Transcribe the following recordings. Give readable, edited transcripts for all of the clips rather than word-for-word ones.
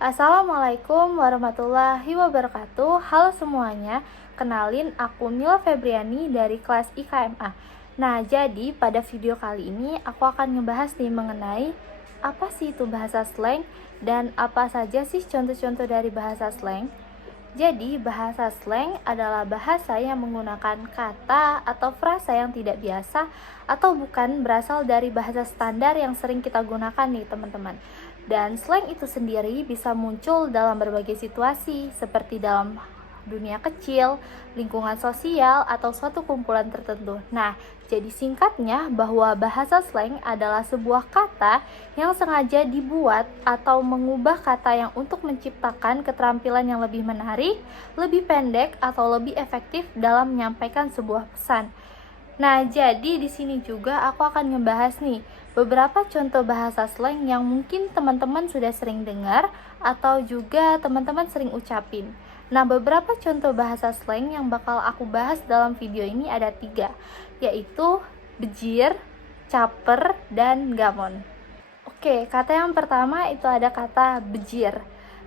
Assalamualaikum warahmatullahi wabarakatuh. Halo semuanya, kenalin aku Mila Febriani dari kelas IKMA. Nah, jadi pada video kali ini aku akan ngebahas nih mengenai apa sih itu bahasa slang dan apa saja sih contoh-contoh dari bahasa slang. Jadi, bahasa slang adalah bahasa yang menggunakan kata atau frasa yang tidak biasa atau bukan berasal dari bahasa standar yang sering kita gunakan nih teman-teman. Dan slang itu sendiri bisa muncul dalam berbagai situasi seperti dalam dunia kecil, lingkungan sosial, atau suatu kumpulan tertentu. Nah, jadi singkatnya bahwa bahasa slang adalah sebuah kata yang sengaja dibuat atau mengubah kata yang untuk menciptakan keterampilan yang lebih menarik, lebih pendek, atau lebih efektif dalam menyampaikan sebuah pesan. Nah, jadi di sini juga aku akan ngebahas nih beberapa contoh bahasa slang yang mungkin teman-teman sudah sering dengar atau juga teman-teman sering ucapin. Nah, beberapa contoh bahasa slang yang bakal aku bahas dalam video ini ada 3, yaitu bejir, caper, dan gamon. Oke, kata yang pertama itu ada kata bejir.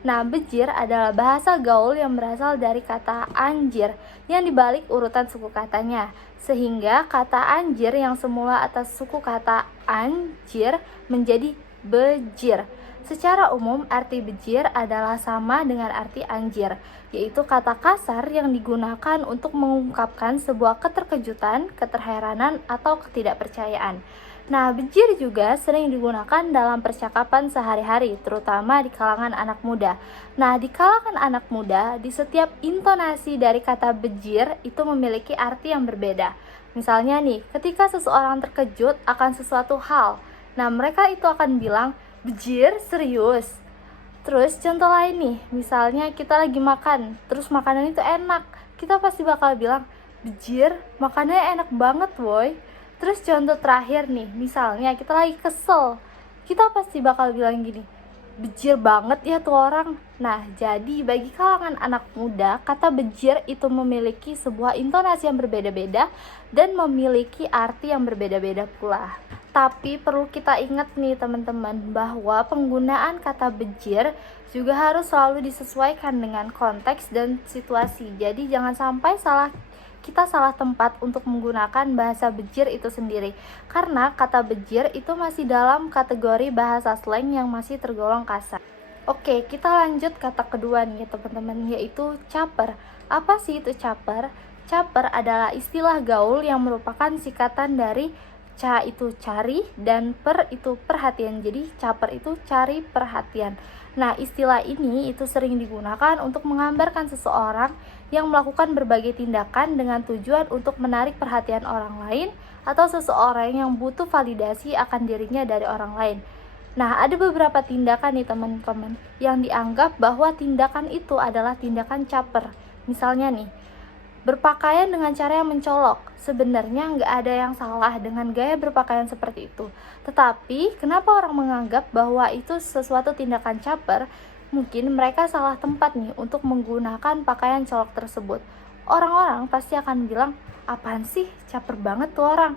Nah, bejir adalah bahasa gaul yang berasal dari kata anjir yang dibalik urutan suku katanya. Sehingga kata anjir yang semula atas suku kata anjir menjadi bejir. Secara umum, arti bejir adalah sama dengan arti anjir, yaitu kata kasar yang digunakan untuk mengungkapkan sebuah keterkejutan, keterheranan, atau ketidakpercayaan. Nah, bejir juga sering digunakan dalam percakapan sehari-hari, terutama di kalangan anak muda. Nah, di kalangan anak muda, di setiap intonasi dari kata bejir itu memiliki arti yang berbeda. Misalnya nih, ketika seseorang terkejut akan sesuatu hal, nah mereka itu akan bilang, bejir, serius. Terus contoh lain nih, misalnya kita lagi makan, terus makanan itu enak, kita pasti bakal bilang, bejir, makanannya enak banget woy. Terus contoh terakhir nih, misalnya kita lagi kesel, kita pasti bakal bilang gini, bejir banget ya tuh orang. Nah, jadi bagi kalangan anak muda, kata bejir itu memiliki sebuah intonasi yang berbeda-beda dan memiliki arti yang berbeda-beda pula. Tapi perlu kita ingat nih teman-teman, bahwa penggunaan kata bejir juga harus selalu disesuaikan dengan konteks dan situasi. Jadi jangan sampai kita salah tempat untuk menggunakan bahasa bejir itu sendiri, karena kata bejir itu masih dalam kategori bahasa slang yang masih tergolong kasar. Oke, kita lanjut kata kedua nih teman-teman, yaitu caper. Apa sih itu caper? Caper adalah istilah gaul yang merupakan singkatan dari ca itu cari dan per itu perhatian. Jadi caper itu cari perhatian. Nah, istilah ini itu sering digunakan untuk menggambarkan seseorang yang melakukan berbagai tindakan dengan tujuan untuk menarik perhatian orang lain atau seseorang yang butuh validasi akan dirinya dari orang lain. Nah, ada beberapa tindakan nih teman-teman yang dianggap bahwa tindakan itu adalah tindakan caper. Misalnya nih, berpakaian dengan cara yang mencolok. Sebenarnya nggak ada yang salah dengan gaya berpakaian seperti itu. Tetapi, kenapa orang menganggap bahwa itu sesuatu tindakan caper? Mungkin mereka salah tempat nih untuk menggunakan pakaian colok tersebut. Orang-orang pasti akan bilang, apaan sih, caper banget tuh orang.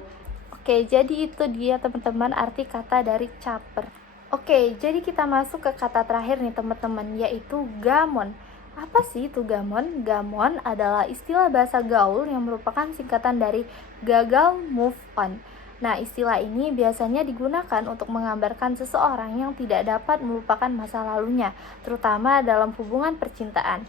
Oke, jadi itu dia teman-teman arti kata dari caper. Oke, jadi kita masuk ke kata terakhir nih teman-teman, yaitu gamon. Apa sih itu gamon? Gamon adalah istilah bahasa gaul yang merupakan singkatan dari gagal move on. Nah, istilah ini biasanya digunakan untuk menggambarkan seseorang yang tidak dapat melupakan masa lalunya, terutama dalam hubungan percintaan.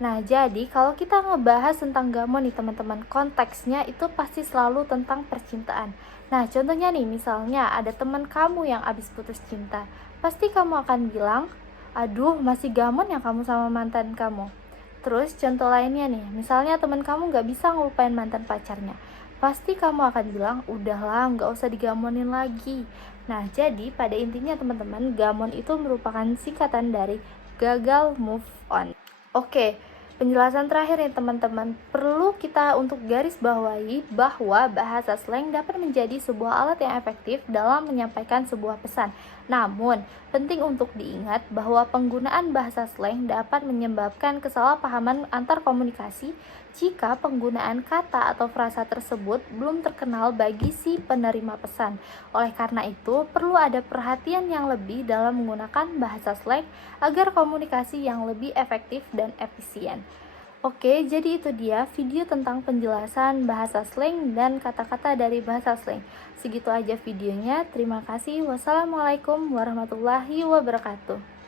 Nah, jadi kalau kita ngebahas tentang gamon nih teman-teman, konteksnya itu pasti selalu tentang percintaan. Nah, contohnya nih, misalnya ada teman kamu yang habis putus cinta, pasti kamu akan bilang, aduh, masih gamon ya kamu sama mantan kamu. Terus contoh lainnya nih, misalnya teman kamu gak bisa ngelupain mantan pacarnya, pasti kamu akan bilang, udahlah gak usah digamonin lagi. Nah, jadi pada intinya teman-teman, gamon itu merupakan singkatan dari gagal move on. Oke, penjelasan terakhir nih teman-teman, perlu kita untuk garis bawahi bahwa bahasa slang dapat menjadi sebuah alat yang efektif dalam menyampaikan sebuah pesan. Namun, penting untuk diingat bahwa penggunaan bahasa slang dapat menyebabkan kesalahpahaman antar komunikasi jika penggunaan kata atau frasa tersebut belum terkenal bagi si penerima pesan. Oleh karena itu, perlu ada perhatian yang lebih dalam menggunakan bahasa slang agar komunikasi yang lebih efektif dan efisien. Oke, jadi itu dia video tentang penjelasan bahasa slang dan kata-kata dari bahasa slang. Segitu aja videonya. Terima kasih. Wassalamualaikum warahmatullahi wabarakatuh.